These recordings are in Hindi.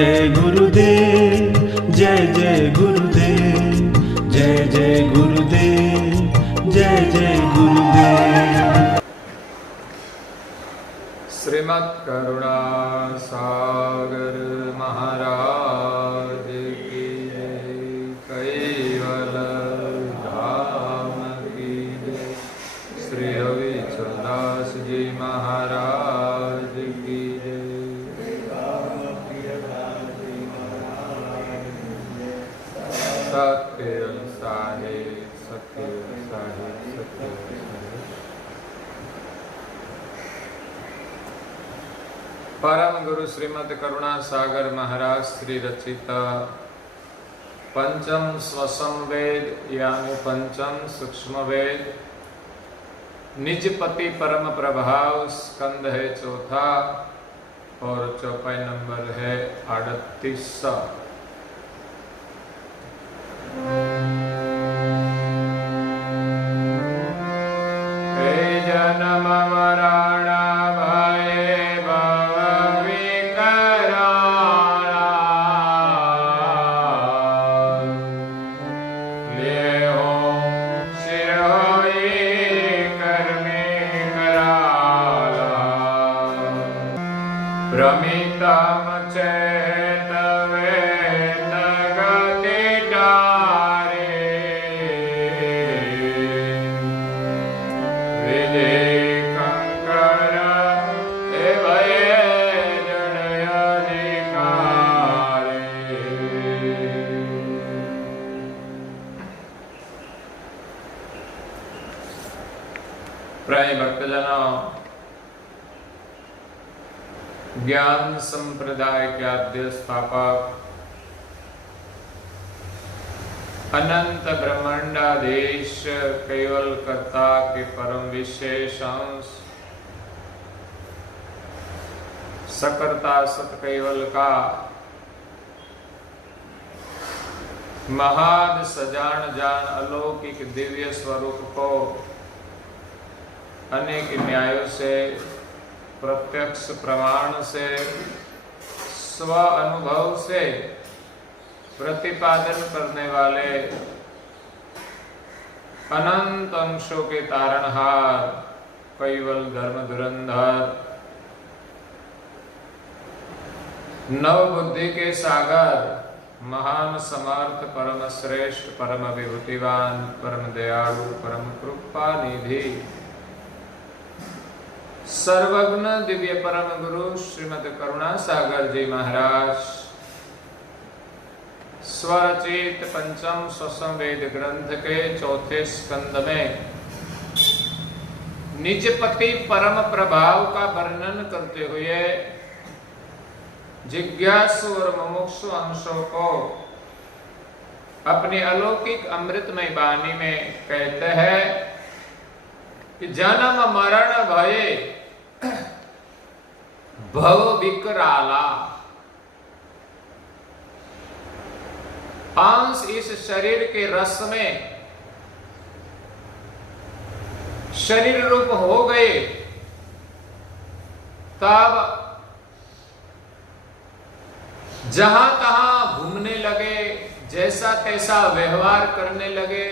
जय गुरुदेव, जय जय गुरुदेव, जय जय गुरुदेव, जय जय गुरुदेव। श्रीमद् करुणा सागर महाराज की जय, कैवल धाम की जय, श्री हरिचंदास जी महाराज की जय। सत्य साहिब सत्य साहिब सत्य साहिब। परम गुरु श्रीमद् करुणा सागर महाराज श्री रचित पंचम स्वसम वेद यानी पंचम सूक्ष्म वेद निजपति परम प्रभाव स्कंद है चौथा और चौपाई नंबर है 38। जन्म मरण भय भव विकराला, लेहो सिर होई कर्मे कराला, भ्रमितम चेत वेद गति डारे, प्रिय भक्तजनों, ज्ञान संप्रदाय के आद्य स्थापक अनंत ब्रह्मांडाधीश केवल कर्ता के परम विशेष अंश सकर्ता सत केवल का महान सजान जान अलौकिक दिव्य स्वरूप को अनेक न्यायों से प्रत्यक्ष प्रमाण से स्व अनुभव से प्रतिपादन करने वाले अनंत अंशों के तारणहार केवल धर्म धुरंधर नव बुद्धि के सागर महान समर्थ परम श्रेष्ठ परम विभूतिवान परम दयालु परम कृपा निधि सर्वज्ञ दिव्य परम गुरु श्रीमद् करुणा सागर जी महाराज स्वरचित पंचम स्वसम वेद ग्रंथ के चौथे स्कंद में निजपति परम प्रभाव का वर्णन करते हुए जिज्ञासु और मुमुक्षु अंशों को अपनी अलौकिक अमृतमय वाणी में कहते हैं कि जन्म मरण भये भव विकराला, अंश इस शरीर के रस में शरीर रूप हो गए तब जहां तहां घूमने लगे, जैसा तैसा व्यवहार करने लगे,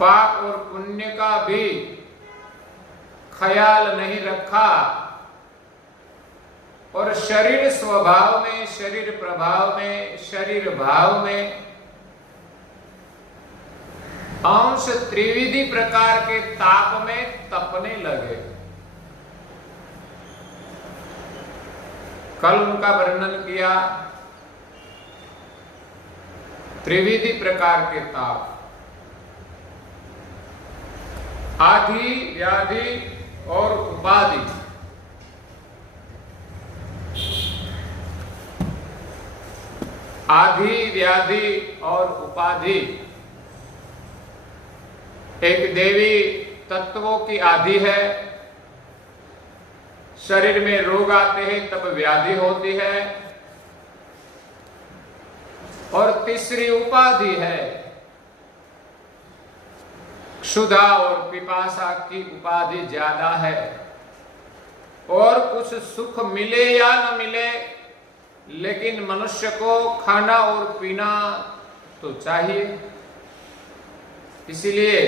पाप और पुण्य का भी ख्याल नहीं रखा और शरीर स्वभाव में, शरीर प्रभाव में, शरीर भाव में अंश त्रिविधि प्रकार के ताप में तपने लगे। कल उनका वर्णन किया त्रिविधि प्रकार के ताप, आदि व्याधि और उपाधि। आदि व्याधि और उपाधि एक देवी तत्वों की आदि है। शरीर में रोग आते हैं तब व्याधि होती है। और तीसरी उपाधि है क्षुधा और पिपासा की उपाधि ज्यादा है और कुछ सुख मिले या न मिले, लेकिन मनुष्य को खाना और पीना तो चाहिए। इसीलिए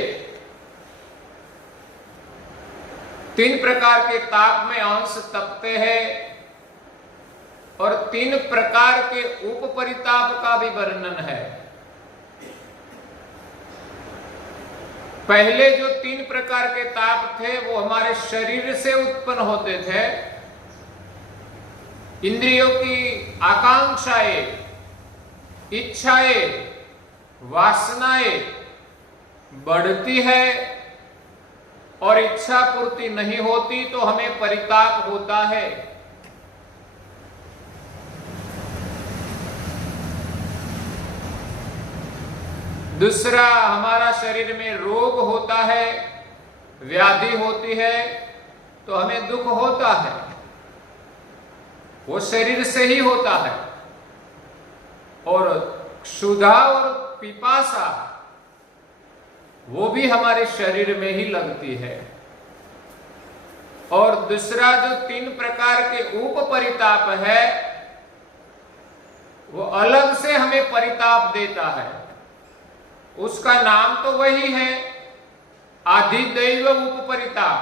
3 प्रकार के ताप में अंश तपते हैं और 3 प्रकार के उपपरिताप का भी वर्णन है। पहले जो 3 प्रकार के ताप थे वो हमारे शरीर से उत्पन्न होते थे। इंद्रियों की आकांक्षाएं, इच्छाएं, वासनाएं बढ़ती है और इच्छा पूर्ति नहीं होती तो हमें परिताप होता है। दूसरा, हमारा शरीर में रोग होता है, व्याधि होती है तो हमें दुख होता है, वो शरीर से ही होता है। और क्षुधा और पिपासा वो भी हमारे शरीर में ही लगती है। और दूसरा जो 3 प्रकार के उपपरिताप है वो अलग से हमें परिताप देता है। उसका नाम तो वही है, आधिदैव उपपरिताप।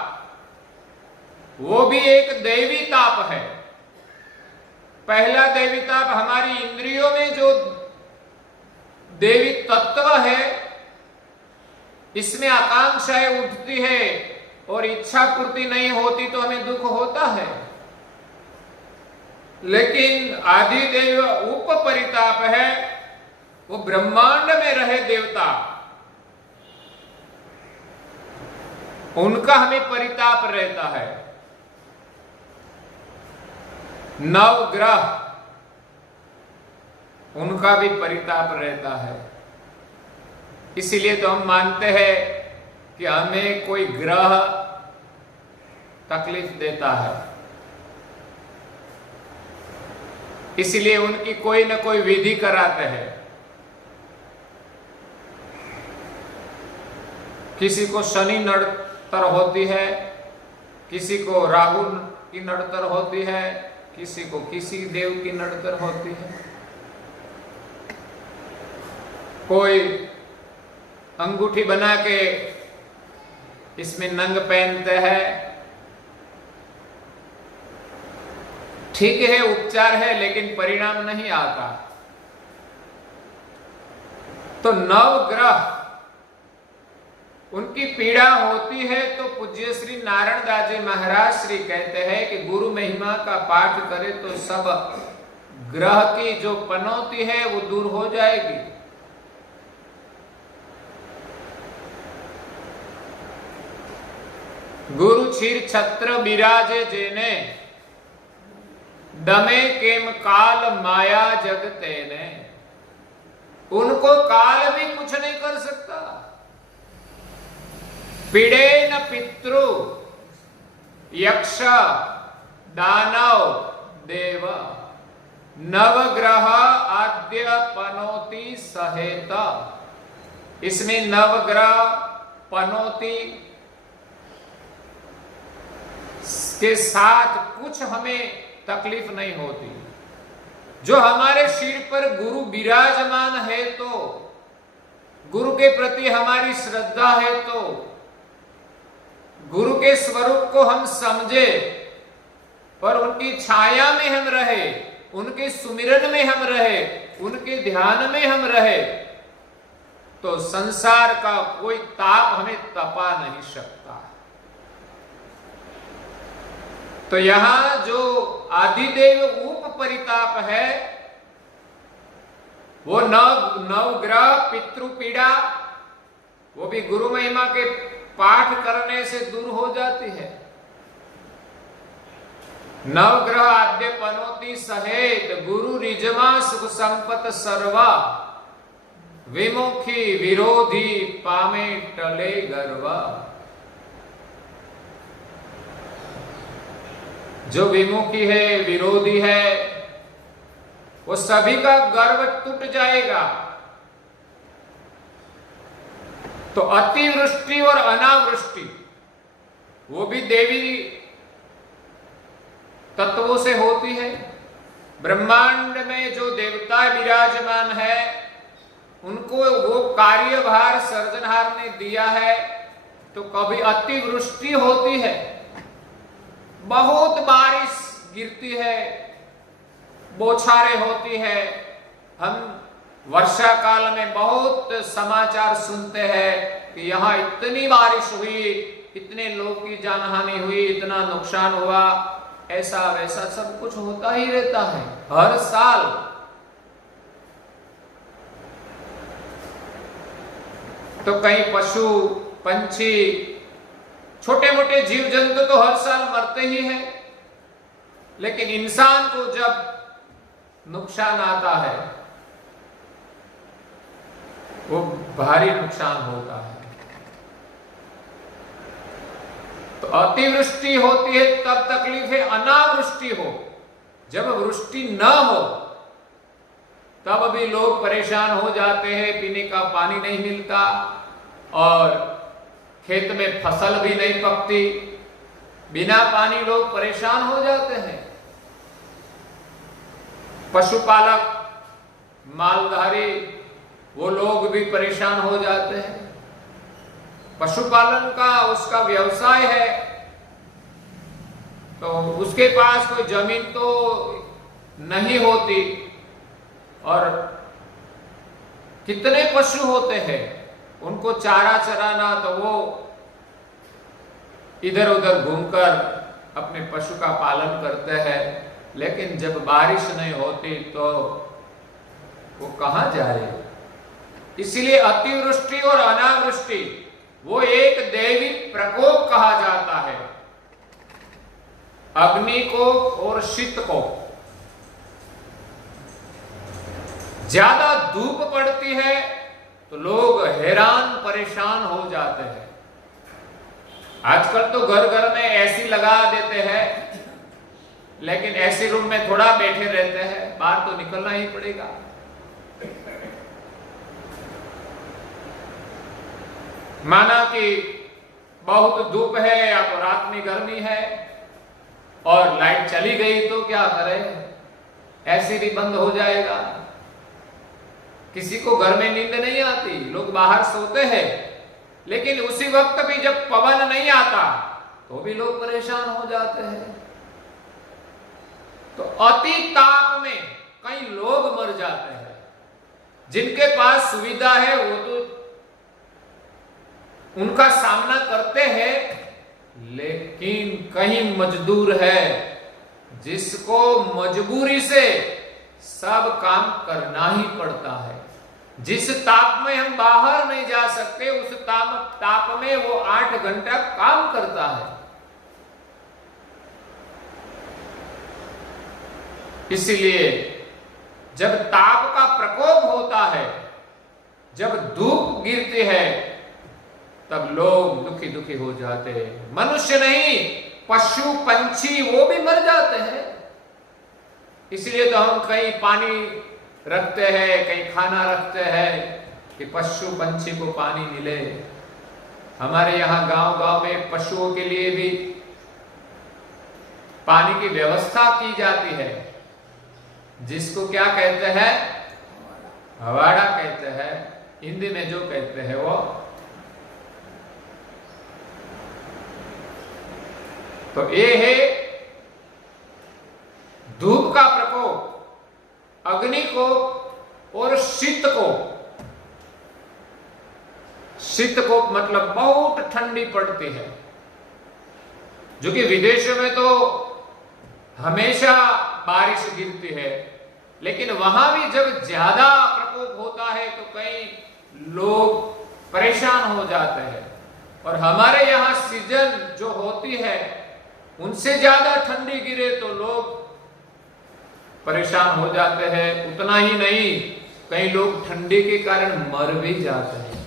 वो भी एक दैवी ताप है। पहला दैवी ताप हमारी इंद्रियों में जो देवी तत्व है, इसमें आकांक्षाएं उठती है और इच्छा पूर्ति नहीं होती तो हमें दुख होता है। लेकिन आधिदैव उपपरिताप है, वो ब्रह्मांड में रहे देवता, उनका हमें परिताप रहता है। नवग्रह, उनका भी परिताप रहता है। इसीलिए तो हम मानते हैं कि हमें कोई ग्रह तकलीफ देता है, इसलिए उनकी कोई न कोई विधि कराते हैं। किसी को शनि नड़तर होती है, किसी को राहु की नड़तर होती है, किसी को किसी देव की नड़तर होती है। कोई अंगूठी बना के इसमें नंग पहनते हैं, ठीक है, उपचार है, लेकिन परिणाम नहीं आता। तो नवग्रह उनकी पीड़ा होती है तो पूज्य श्री नारायण दास जी महाराज श्री कहते हैं कि गुरु महिमा का पाठ करे तो सब ग्रह की जो पनौती है वो दूर हो जाएगी। गुरु क्षीर छत्र विराजे जेने, दमे केम काल माया जगते ने। उनको काल भी कुछ नहीं कर सकता। पीड़े न पितृ यक्ष दानव देव, नवग्रह आद्य पनौती सहेत। इसमें नवग्रह पनौती के साथ कुछ हमें तकलीफ नहीं होती। जो हमारे सिर पर गुरु विराजमान है तो, गुरु के प्रति हमारी श्रद्धा है तो, गुरु के स्वरूप को हम समझे और उनकी छाया में हम रहे, उनके सुमिरन में हम रहे, उनके ध्यान में हम रहे, तो संसार का कोई ताप हमें तपा नहीं सकता। तो यहां जो आदिदेव उप परिताप है वो नवग्रह पितृ पीड़ा, वो भी गुरु महिमा के पाठ करने से दूर हो जाती है। नवग्रह आद्य पनौती सहेत, गुरु रिजमा सुख संपत सर्वा, विमुखी विरोधी पामे टले गर्वा। जो विमुखी है, विरोधी है, वो सभी का गर्व टूट जाएगा। तो अतिवृष्टि और अनावृष्टि वो भी देवी तत्वों से होती है। ब्रह्मांड में जो देवता विराजमान है उनको वो कार्यभार सर्जनहार ने दिया है। तो कभी अतिवृष्टि होती है, बहुत बारिश गिरती है, बौछारें होती है। हम वर्षा काल में बहुत समाचार सुनते हैं कि यहाँ इतनी बारिश हुई, इतने लोग की जानहानि हुई, इतना नुकसान हुआ, ऐसा वैसा सब कुछ होता ही रहता है हर साल। तो कई पशु पंछी छोटे मोटे जीव जंतु तो हर साल मरते ही हैं, लेकिन इंसान को जब नुकसान आता है वो भारी नुकसान होता है। तो अतिवृष्टि होती है तब तकलीफ है, अनावृष्टि हो, जब वृष्टि न हो तब भी लोग परेशान हो जाते हैं, पीने का पानी नहीं मिलता और खेत में फसल भी नहीं पकती, बिना पानी लोग परेशान हो जाते हैं। पशुपालक मालधारी वो लोग भी परेशान हो जाते हैं। पशुपालन का उसका व्यवसाय है, तो उसके पास कोई जमीन तो नहीं होती और कितने पशु होते हैं, उनको चारा चराना, तो वो इधर उधर घूमकर अपने पशु का पालन करते हैं। लेकिन जब बारिश नहीं होती तो वो कहां जाए। इसलिए अतिवृष्टि और अनावृष्टि वो एक दैवी प्रकोप कहा जाता है। अग्नि को और शीत को, ज्यादा धूप पड़ती है तो लोग हैरान परेशान हो जाते हैं। आजकल तो घर घर में एसी लगा देते हैं, लेकिन एसी रूम में थोड़ा बैठे रहते हैं, बाहर तो निकलना ही पड़ेगा। माना कि बहुत धूप है या तो रात में गर्मी है और लाइट चली गई तो क्या करें, एसी भी बंद हो जाएगा। किसी को घर में नींद नहीं आती, लोग बाहर सोते हैं, लेकिन उसी वक्त भी जब पवन नहीं आता तो भी लोग परेशान हो जाते हैं। तो अति ताप में कई लोग मर जाते हैं। जिनके पास सुविधा है वो तो उनका सामना करते हैं, लेकिन कहीं मजदूर है जिसको मजबूरी से सब काम करना ही पड़ता है। जिस ताप में हम बाहर नहीं जा सकते, उस ताप में वो 8 घंटा काम करता है। इसलिए जब ताप का प्रकोप होता है, जब धूप गिरती है, तब लोग दुखी दुखी हो जाते हैं। मनुष्य नहीं, पशु पंछी वो भी मर जाते हैं। इसलिए तो हम कहीं पानी रखते हैं, कहीं खाना रखते हैं कि पशु पंछी को पानी मिले। हमारे यहाँ गांव गांव में पशुओं के लिए भी पानी की व्यवस्था की जाती है, जिसको क्या कहते हैं, हवाड़ा कहते हैं, हिंदी में जो कहते हैं वो। तो ये है धूप का प्रकोप, अग्नि को और शीत को। शीत को मतलब बहुत ठंडी पड़ती है, जो कि विदेशों में तो हमेशा बारिश गिरती है, लेकिन वहां भी जब ज्यादा प्रकोप होता है तो कई लोग परेशान हो जाते हैं। और हमारे यहाँ सीजन जो होती है उनसे ज्यादा ठंडी गिरे तो लोग परेशान हो जाते हैं। उतना ही नहीं, कई लोग ठंडी के कारण मर भी जाते हैं।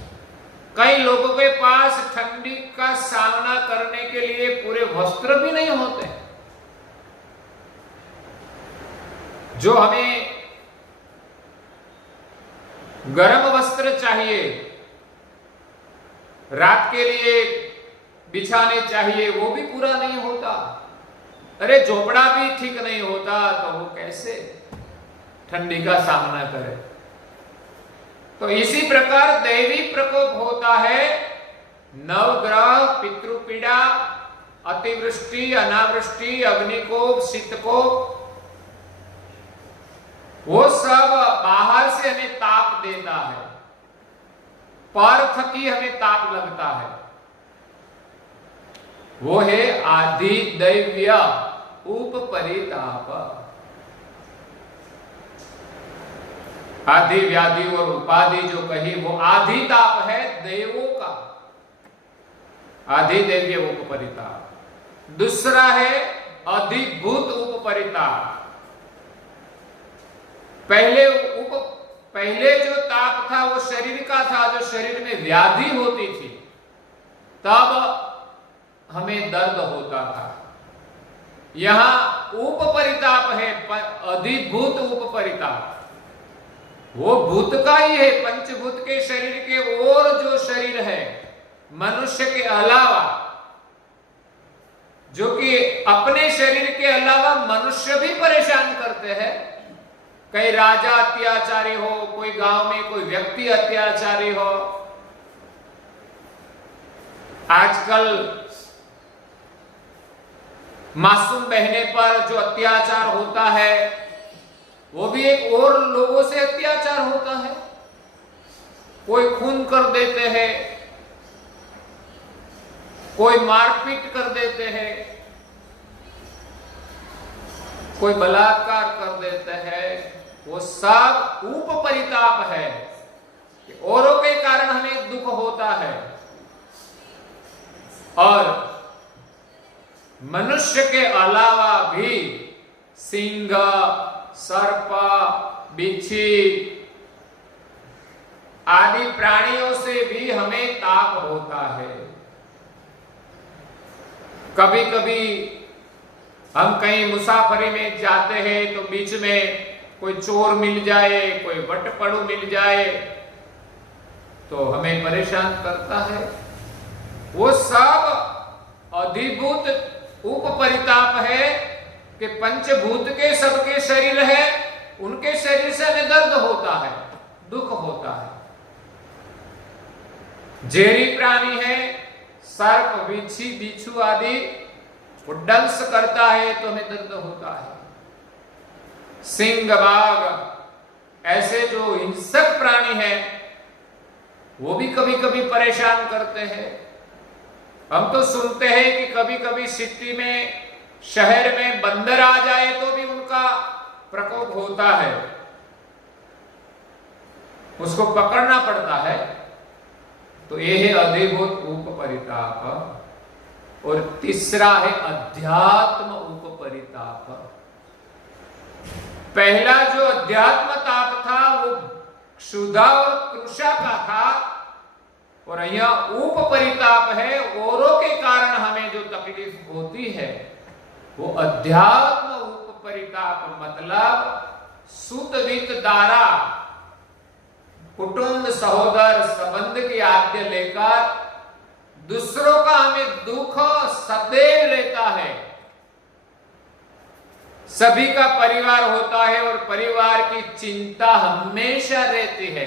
कई लोगों के पास ठंडी का सामना करने के लिए पूरे वस्त्र भी नहीं होते। जो हमें गर्म वस्त्र चाहिए, रात के लिए बिछाने चाहिए, वो भी पूरा नहीं होता। अरे झोपड़ा भी ठीक नहीं होता तो वो कैसे ठंडी का सामना करे। तो इसी प्रकार दैवी प्रकोप होता है। नवग्रह, पितृपीड़ा, अतिवृष्टि, अनावृष्टि, अग्निकोप, शीतकोप, वो सब बाहर से हमें ताप देता है, पर थकी हमें ताप लगता है। वो है आधिदैव्य उपपरिताप। आदि, व्याधि और उपाधि जो कही वो आधिताप है देवों का, आधिदैव्य उपपरिताप। दूसरा है अधिभूत उपपरिताप। पहले जो ताप था वो शरीर का था, जो शरीर में व्याधि होती थी तब हमें दर्द होता था। यहां उपपरिताप है, अधिभूत उपपरिताप। वो भूत का ही है, पंचभूत के शरीर के और जो शरीर है मनुष्य के अलावा, जो कि अपने शरीर के अलावा मनुष्य भी परेशान करते हैं। कई राजा अत्याचारी हो, कोई गांव में कोई व्यक्ति अत्याचारी हो। आजकल मासूम बहने पर जो अत्याचार होता है वो भी एक और लोगों से अत्याचार होता है। कोई खून कर देते हैं, कोई मारपीट कर देते हैं, कोई बलात्कार कर देते हैं। वो सब उपपरिताप है कि औरों के कारण हमें दुख होता है। और मनुष्य के अलावा भी सिंह, सर्प, बिच्छी आदि प्राणियों से भी हमें ताप होता है। कभी कभी हम कहीं मुसाफरी में जाते हैं तो बीच में कोई चोर मिल जाए, कोई बटपड़ू मिल जाए तो हमें परेशान करता है। वो सब अधिभूत उपपरिताप है कि पंचभूत के सबके शरीर है, उनके शरीर से हमें दर्द होता है, दुख होता है। जहरी प्राणी है, सर्प, बिच्छी, बिच्छू आदि, वो डंस करता है तो हमें दर्द होता है। सिंह, बाघ ऐसे जो हिंसक प्राणी है वो भी कभी कभी परेशान करते हैं। हम तो सुनते हैं कि कभी कभी सिटी में, शहर में बंदर आ जाए तो भी उनका प्रकोप होता है, उसको पकड़ना पड़ता है। तो यह है अधिभूत उपपरिताप। और तीसरा है अध्यात्म उपपरिताप। पहला जो अध्यात्म ताप था वो क्षुधा और कृषा का था, और यह उपपरिताप है, औरों के कारण हमें जो तकलीफ होती है वो अध्यात्म उपपरिताप। मतलब सुत वित दारा, कुटुंब, सहोदर, संबंध की आज्ञा लेकर दूसरों का हमें दुख सदैव रहता है। सभी का परिवार होता है और परिवार की चिंता हमेशा रहती है।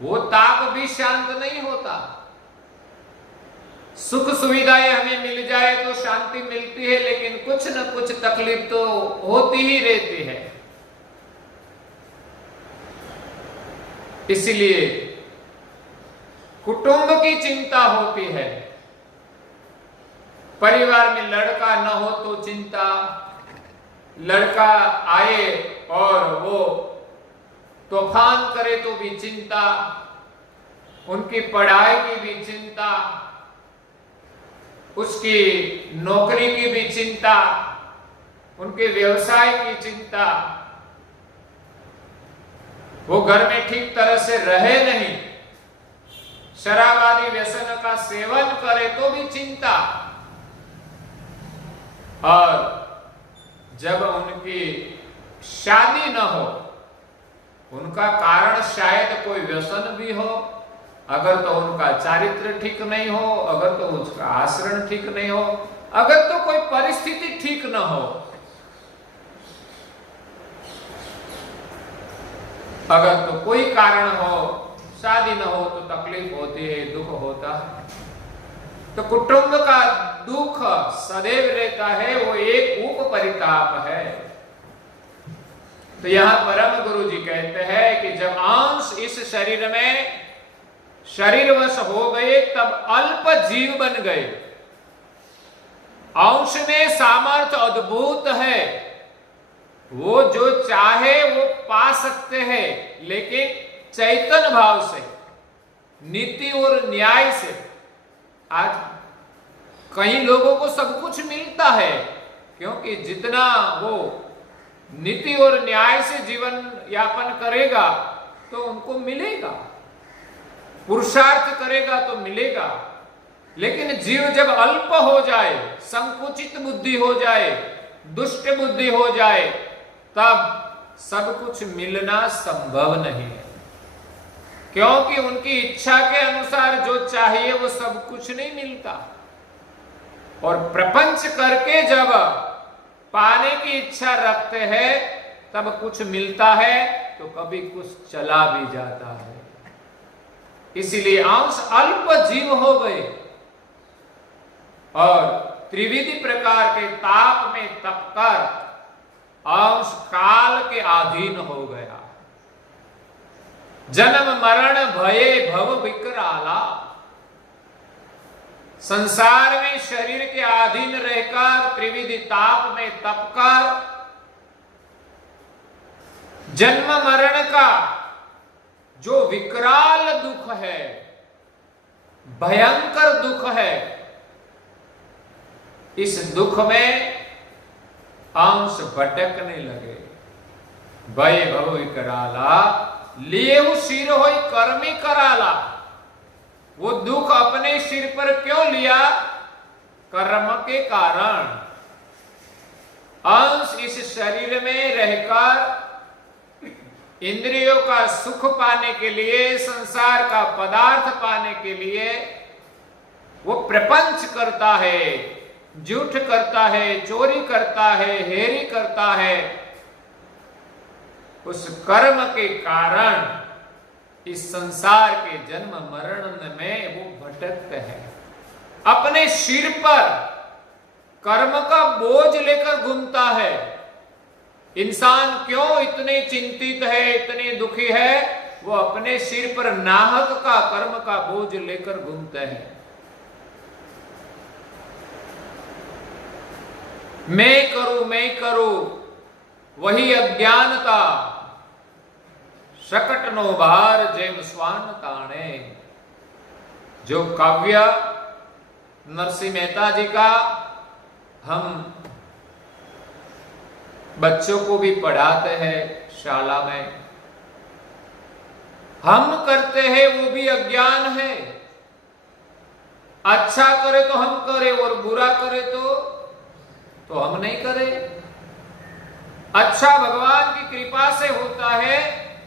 वो ताप भी शांत नहीं होता। सुख सुविधाएं हमें मिल जाए तो शांति मिलती है, लेकिन कुछ न कुछ तकलीफ तो होती ही रहती है। इसलिए कुटुंब की चिंता होती है। परिवार में लड़का न हो तो चिंता, लड़का आए और वो तूफान करे तो भी चिंता, उनकी पढ़ाई की भी चिंता, उसकी नौकरी की भी चिंता, उनके व्यवसाय की चिंता। वो घर में ठीक तरह से रहे नहीं, शराब आदि व्यसन का सेवन करे तो भी चिंता। और जब उनकी शादी न हो, उनका कारण शायद कोई व्यसन भी हो, अगर तो उनका चारित्र ठीक नहीं हो, अगर तो उसका आचरण ठीक नहीं हो, अगर तो कोई परिस्थिति ठीक न हो, अगर तो कोई कारण हो, शादी न हो तो तकलीफ होती है, दुख होता है, तो कुटुंब का दुख सदैव रहता है, वो एक उपपरिताप है। तो यहां परम गुरु जी कहते हैं कि जब अंश इस शरीर में शरीरवश हो गए तब अल्प जीव बन गए। अंश में सामर्थ्य अद्भुत है, वो जो चाहे वो पा सकते हैं, लेकिन चैतन्य भाव से, नीति और न्याय से। आज कई लोगों को सब कुछ मिलता है, क्योंकि जितना वो नीति और न्याय से जीवन यापन करेगा तो उनको मिलेगा, पुरुषार्थ करेगा तो मिलेगा। लेकिन जीव जब अल्प हो जाए, संकुचित बुद्धि हो जाए, दुष्ट बुद्धि हो जाए, तब सब कुछ मिलना संभव नहीं है, क्योंकि उनकी इच्छा के अनुसार जो चाहिए वो सब कुछ नहीं मिलता। और प्रपंच करके जब पाने की इच्छा रखते हैं तब कुछ मिलता है, तो कभी कुछ चला भी जाता है। इसीलिए अंश अल्प जीव हो गए और त्रिविधि प्रकार के ताप में तपकर अंश काल के अधीन हो गया। जन्म मरण भये भव विकराला, संसार में शरीर के अधीन रहकर त्रिविधि ताप में तपकर जन्म मरण का जो विकराल दुख है, भयंकर दुख है, इस दुख में अंश भटकने लगे। भय भव विकराला लिए सिर हो कर्मी कराला। वो दुख अपने सिर पर क्यों लिया? कर्म के कारण। अंश इस शरीर में रहकर इंद्रियों का सुख पाने के लिए, संसार का पदार्थ पाने के लिए वो प्रपंच करता है, झूठ करता है, चोरी करता है, हेरी करता है। उस कर्म के कारण इस संसार के जन्म मरण में वो भटकते हैं। अपने सिर पर कर्म का बोझ लेकर घूमता है। इंसान क्यों इतने चिंतित है, इतने दुखी है? वो अपने सिर पर नाहक का कर्म का बोझ लेकर घूमते हैं। मैं करूं वही अज्ञानता, शकट नो भार जेम स्वान ताणे। जो काव्य नरसिंह मेहता जी का हम बच्चों को भी पढ़ाते हैं शाला में, हम करते हैं वो भी अज्ञान है। अच्छा करे तो हम करें और बुरा करे तो हम नहीं करें। अच्छा भगवान की कृपा से होता है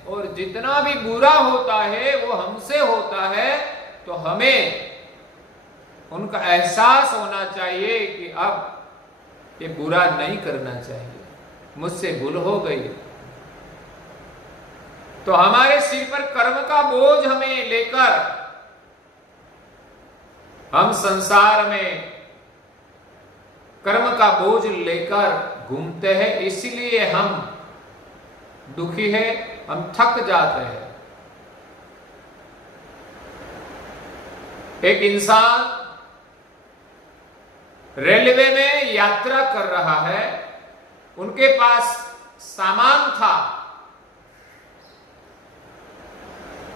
और जितना भी बुरा होता है वो हमसे होता है, तो हमें उनका एहसास होना चाहिए कि अब ये बुरा नहीं करना चाहिए, मुझसे भूल हो गई। तो हमारे सिर पर कर्म का बोझ हमें लेकर हम संसार में कर्म का बोझ लेकर घूमते हैं, इसीलिए हम दुखी है, हम थक जाते हैं। एक इंसान रेलवे में यात्रा कर रहा है, उनके पास सामान था,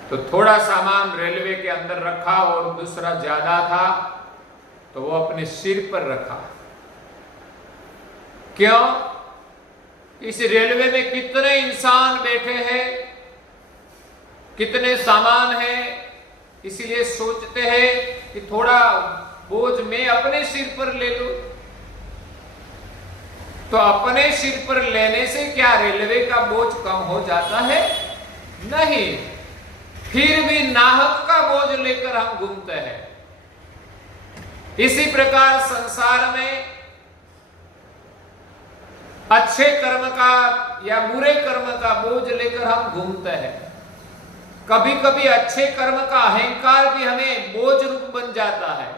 तो थोड़ा सामान रेलवे के अंदर रखा और दूसरा ज्यादा था तो वो अपने सिर पर रखा। क्यों? इस रेलवे में कितने इंसान बैठे हैं, कितने सामान हैं, इसीलिए सोचते हैं कि थोड़ा बोझ मैं अपने सिर पर ले लूं। तो अपने सिर पर लेने से क्या रेलवे का बोझ कम हो जाता है? नहीं, फिर भी नाहक का बोझ लेकर हम घूमते हैं। इसी प्रकार संसार में अच्छे कर्म का या बुरे कर्म का बोझ लेकर हम घूमते हैं। कभी कभी अच्छे कर्म का अहंकार भी हमें बोझ रूप बन जाता है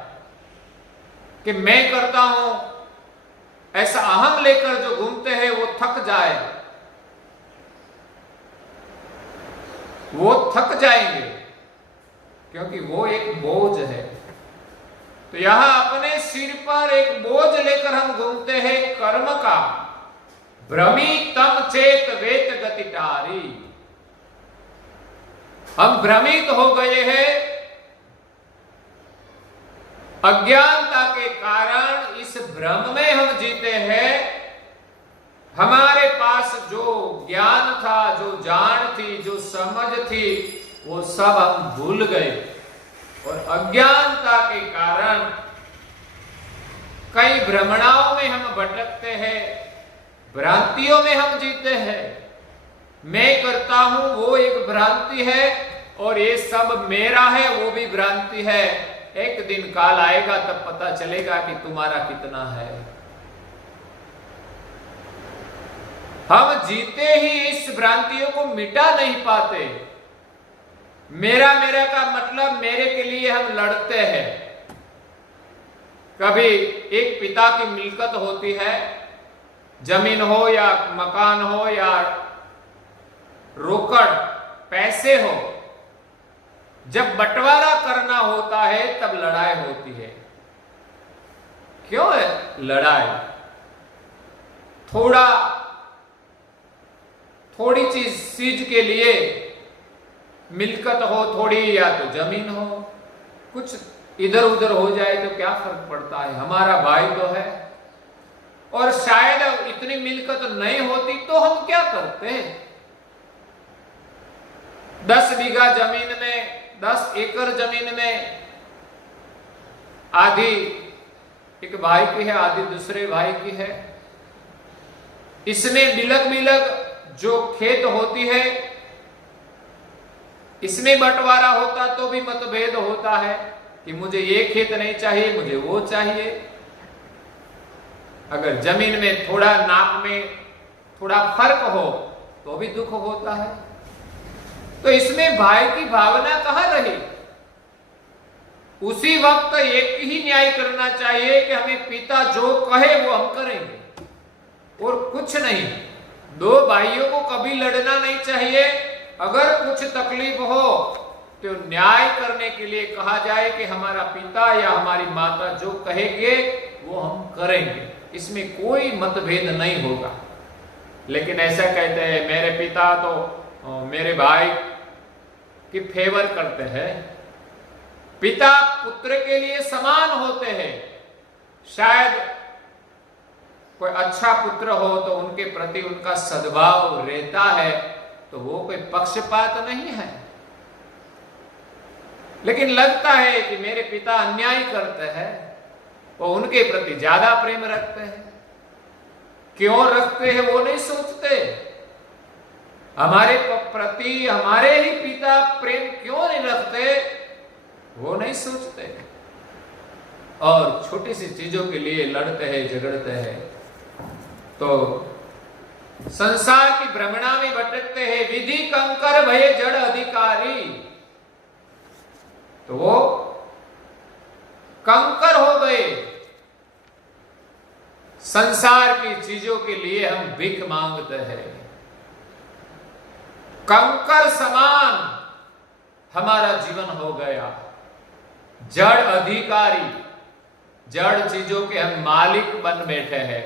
कि मैं करता हूं, ऐसा अहम लेकर जो घूमते हैं वो थक जाए, वो थक जाएंगे, क्योंकि वो एक बोझ है। तो यहां अपने सिर पर एक बोझ लेकर हम घूमते हैं कर्म का। भ्रमी तम चेत वेत गति टारी। हम भ्रमित हो गए हैं अज्ञानता के कारण। इस भ्रम में हम जीते हैं। हमारे पास जो ज्ञान था, जो जान थी, जो समझ थी, वो सब हम भूल गए। और अज्ञानता के कारण कई भ्रमणाओं में हम भटकते हैं, भ्रांतियों में हम जीते हैं। मैं करता हूं वो एक भ्रांति है, और ये सब मेरा है वो भी भ्रांति है। एक दिन काल आएगा तब पता चलेगा कि तुम्हारा कितना है। हम जीते ही इस भ्रांतियों को मिटा नहीं पाते। मेरा मेरा का मतलब मेरे के लिए हम लड़ते हैं। कभी एक पिता की मिल्कत होती है, जमीन हो या मकान हो या रोकड़ पैसे हो, जब बंटवारा करना होता है तब लड़ाई होती है। क्यों है लड़ाई? थोड़ी चीज के लिए मिल्कत हो, थोड़ी या तो जमीन हो, कुछ इधर उधर हो जाए तो क्या फर्क पड़ता है, हमारा भाई तो है। और शायद इतनी मिल्कत नहीं होती तो हम क्या करते हैं, 10 बीघा जमीन में, 10 एकड़ जमीन में आधी एक भाई की है, आधी दूसरे भाई की है। इसमें बिलग बिलग जो खेत होती है, इसमें बंटवारा होता तो भी मतभेद होता है कि मुझे ये खेत नहीं चाहिए, मुझे वो चाहिए। अगर जमीन में थोड़ा नाप में थोड़ा फर्क हो तो भी दुख होता है। तो इसमें भाई की भावना कहां रही? उसी वक्त एक ही न्याय करना चाहिए कि हमें पिता जो कहे वो हम करेंगे और कुछ नहीं। दो भाइयों को कभी लड़ना नहीं चाहिए। अगर कुछ तकलीफ हो तो न्याय करने के लिए कहा जाए कि हमारा पिता या हमारी माता जो कहेंगे वो हम करेंगे, इसमें कोई मतभेद नहीं होगा। लेकिन ऐसा कहते हैं मेरे पिता तो मेरे भाई की फेवर करते हैं। पिता पुत्र के लिए समान होते हैं। शायद कोई अच्छा पुत्र हो तो उनके प्रति उनका सद्भाव रहता है, तो वो कोई पक्षपात नहीं है। लेकिन लगता है कि मेरे पिता अन्याय करते हैं, वो उनके प्रति ज्यादा प्रेम रखते हैं। क्यों रखते हैं वो नहीं सोचते। हमारे प्रति हमारे ही पिता प्रेम क्यों नहीं रखते वो नहीं सोचते, और छोटी सी चीजों के लिए लड़ते हैं, झगड़ते हैं। तो संसार की भ्रमणा में भटकते हैं। विधि कंकर भय जड़ अधिकारी, तो वो कंकर हो गए। संसार की चीजों के लिए हम भीख मांगते हैं। कंकर समान हमारा जीवन हो गया। जड़ अधिकारी, जड़ चीजों के हम मालिक बन बैठे हैं।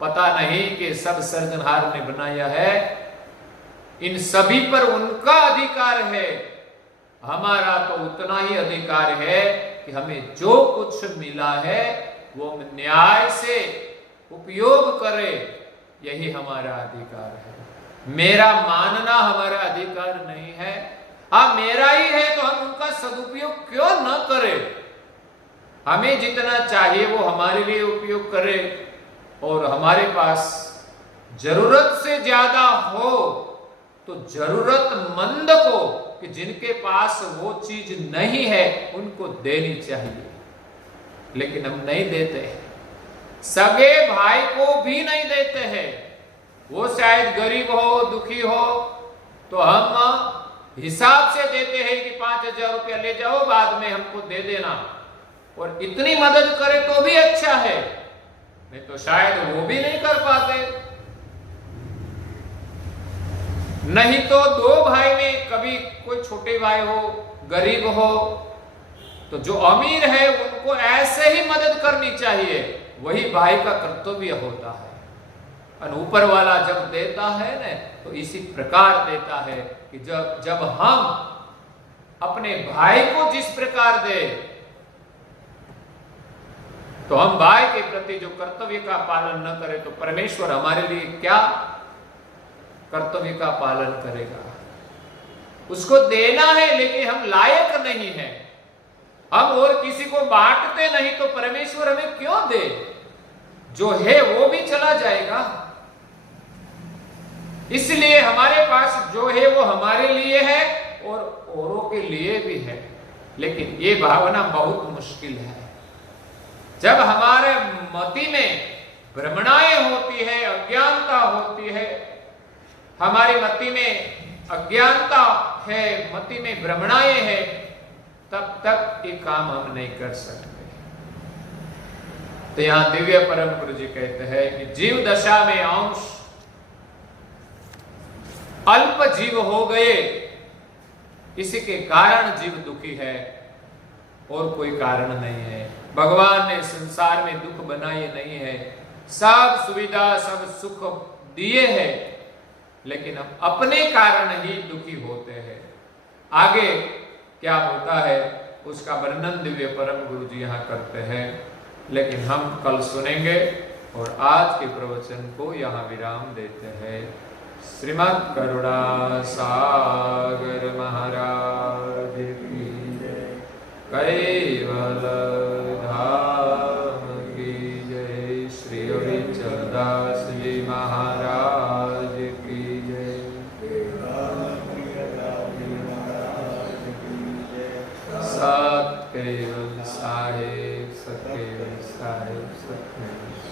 पता नहीं कि सब सृजनहार ने बनाया है, इन सभी पर उनका अधिकार है। हमारा तो उतना ही अधिकार है कि हमें जो कुछ मिला है वो हम न्याय से उपयोग करें, यही हमारा अधिकार है। मेरा मानना हमारा अधिकार नहीं है। हाँ, मेरा ही है तो हम उनका सदुपयोग क्यों न करें। हमें जितना चाहिए वो हमारे लिए उपयोग करें, और हमारे पास जरूरत से ज्यादा हो तो जरूरतमंद को, कि जिनके पास वो चीज नहीं है, उनको देनी चाहिए। लेकिन हम नहीं देते हैं। सगे भाई को भी नहीं देते हैं। वो शायद गरीब हो, दुखी हो, तो हम हिसाब से देते हैं कि 5,000 रुपया ले जाओ, बाद में हमको दे देना। और इतनी मदद करे तो भी अच्छा है, नहीं तो शायद वो भी नहीं कर पाते। नहीं तो दो भाई में कभी कोई छोटे भाई हो, गरीब हो, तो जो अमीर है उनको ऐसे ही मदद करनी चाहिए, वही भाई का कर्तव्य होता है। और ऊपर वाला जब देता है ना, तो इसी प्रकार देता है कि जब हम अपने भाई को जिस प्रकार दे, तो हम भाई के प्रति जो कर्तव्य का पालन न करें, तो परमेश्वर हमारे लिए क्या कर्तव्य का पालन करेगा। उसको देना है, लेकिन हम लायक नहीं है, हम और किसी को बांटते नहीं, तो परमेश्वर हमें क्यों दे? जो है वो भी चला जाएगा। इसलिए हमारे पास जो है वो हमारे लिए है और औरों के लिए भी है। लेकिन ये भावना बहुत मुश्किल है। जब हमारे मति में भ्रमणाएं होती है, अज्ञानता होती है, हमारी मति में अज्ञानता है, मति में भ्रमणाएं है, तब तक ये काम हम नहीं कर सकते। तो यहां दिव्य परम गुरु जी कहते हैं कि जीव दशा में अंश अल्प जीव हो गए, इसी के कारण जीव दुखी है और कोई कारण नहीं है। भगवान ने संसार में दुख बनाए नहीं है, सब सुविधा सब सुख दिए हैं, लेकिन हम अपने कारण ही दुखी होते हैं। आगे क्या होता है उसका वर्णन दिव्य परम गुरु जी यहाँ करते हैं, लेकिन हम कल सुनेंगे। और आज के प्रवचन को यहाँ विराम देते हैं। श्रीमद् करुणा सागर महाराज की जय, कैवल धाम की जय, श्री हरिचंदास जी महाराज की जय, सत केवल साहेब, सत केवल साहेब, सत केवल